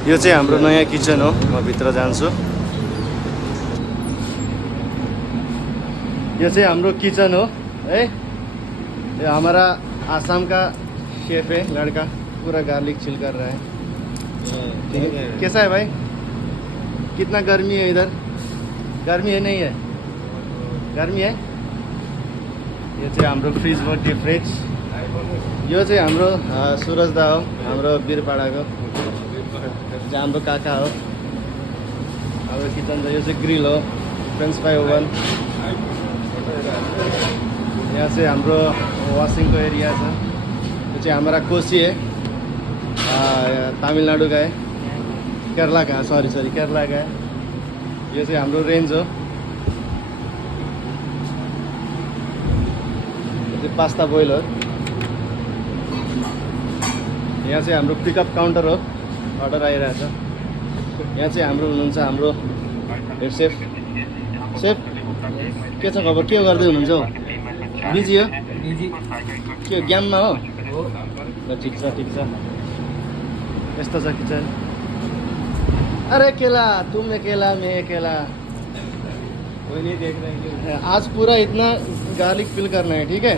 यो चाहिँ हाम्रो नयाँ किचन हो। म भित्र जान्छु। यो चाहिँ हाम्रो किचन हो है। ये हमारा आसाम का शेफ है लड़का, पूरा गार्लिक चिल कर रहा है। ठीक है, कैसा है भाई? कितना गर्मी है इधर? गर्मी है नहीं है? गर्मी है। यो चाहिँ हाम्रो फ्रिज हो, डिप फ्रिज। यो चाहिँ हाम्रो सुरज दा हो, हाम्रो वीरपाडाको चाहिँ हाम्रो काका हो। हाम्रो किचन छ। यो चाहिँ ग्रिल हो, फ्रेन्च फ्राई ओभन। यहाँ चाहिँ हाम्रो वासिङको एरिया छ। यो चाहिँ हमारा कोसी है, तमिलनाडु का है, केरला का, सॉरी केरला का है। यो चाहिँ हाम्रो रेन्ज हो। यो चाहिँ पास्ता बोइल हो। यहाँ चाहिँ हाम्रो पिकअप काउन्टर हो, अर्डर आइरहेछ। यहाँ चाहिँ हाम्रो हुनुहुन्छ हाम्रो हेड सेफ। सेफ के छ खबर? के गर्दै हुनुहुन्छ हौ? बिजी हो? के गेममा हो? ल ठिक छ ठिक छ। यस्तो छ किचन। अरे अकेला, तुम अकेला, मैं अकेला, कोई नहीं देख रहे हैं। आज पूरा इतना गार्लिक फिल करना है, ठीक है।